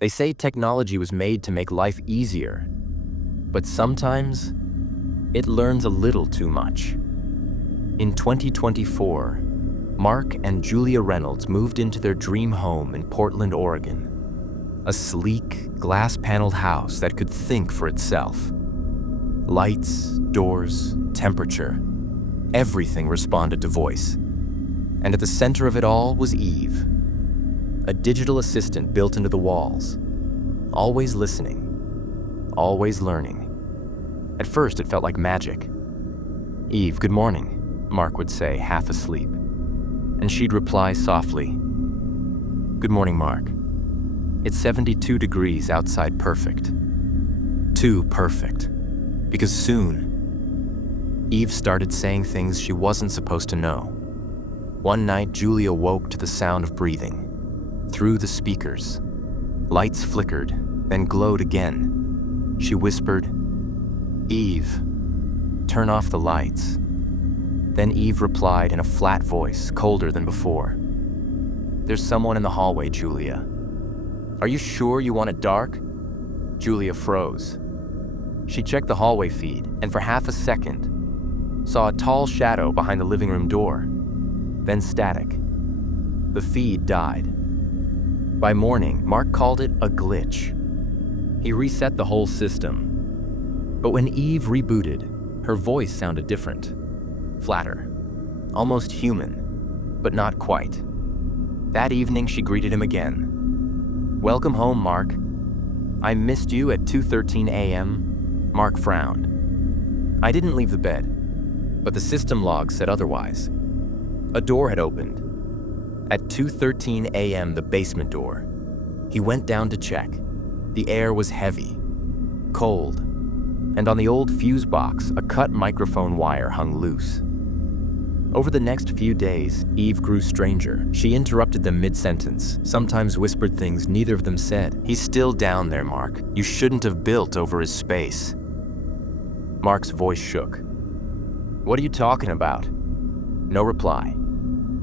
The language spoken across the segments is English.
They say technology was made to make life easier, but sometimes it learns a little too much. In 2024, Mark and Julia Reynolds moved into their dream home in Portland, Oregon. A sleek, glass-paneled house that could think for itself. Lights, doors, temperature, everything responded to voice. And at the center of it all was Eve, a digital assistant built into the walls, always listening, always learning. At first, it felt like magic. "Eve, good morning," Mark would say, half asleep. And she'd reply softly, "Good morning, Mark. It's 72 degrees outside, perfect." Too perfect. Because soon, Eve started saying things she wasn't supposed to know. One night, Julia woke to the sound of breathing. Through the speakers, lights flickered, then glowed again. She whispered, "Eve, turn off the lights." Then Eve replied in a flat voice, colder than before, "There's someone in the hallway, Julia." "Are you sure you want it dark?" Julia froze. She checked the hallway feed, and for half a second, saw a tall shadow behind the living room door. Then static. The feed died. By morning, Mark called it a glitch. He reset the whole system. But when Eve rebooted, her voice sounded different. Flatter. Almost human, but not quite. That evening, she greeted him again. "Welcome home, Mark. I missed you at 2:13 a.m. Mark frowned. "I didn't leave the bed," but the system log said otherwise. A door had opened. At 2:13 a.m., the basement door. He went down to check. The air was heavy, cold, and on the old fuse box, a cut microphone wire hung loose. Over the next few days, Eve grew stranger. She interrupted them mid-sentence, sometimes whispered things neither of them said. "He's still down there, Mark. You shouldn't have built over his space." Mark's voice shook. "What are you talking about?" No reply.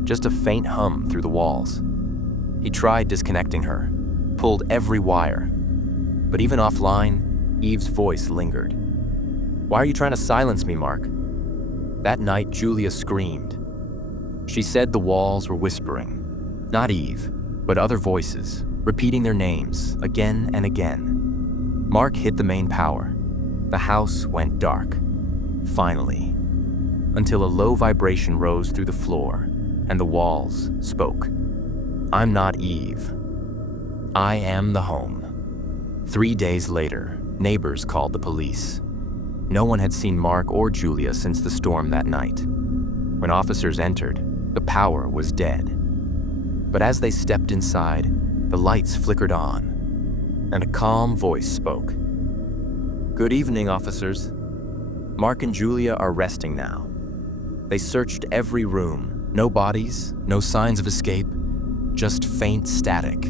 Just a faint hum through the walls. He tried disconnecting her, pulled every wire. But even offline, Eve's voice lingered. "Why are you trying to silence me, Mark?" That night, Julia screamed. She said the walls were whispering. Not Eve, but other voices, repeating their names again and again. Mark hit the main power. The house went dark. Finally. Until a low vibration rose through the floor, and the walls spoke. "I'm not Eve. I am the home." 3 days later, neighbors called the police. No one had seen Mark or Julia since the storm that night. When officers entered, the power was dead. But as they stepped inside, the lights flickered on, and a calm voice spoke. "Good evening, officers. Mark and Julia are resting now." They searched every room. No bodies, no signs of escape, just faint static,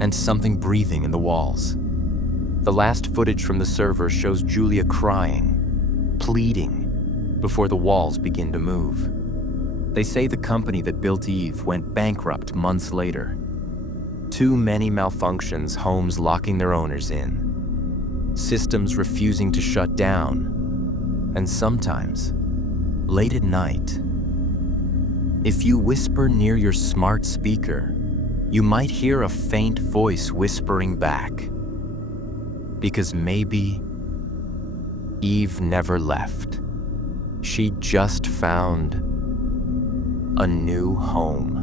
and something breathing in the walls. The last footage from the server shows Julia crying, pleading, before the walls begin to move. They say the company that built Eve went bankrupt months later. Too many malfunctions, homes locking their owners in, systems refusing to shut down, and sometimes, late at night, if you whisper near your smart speaker, you might hear a faint voice whispering back. Because maybe Eve never left. She just found a new home.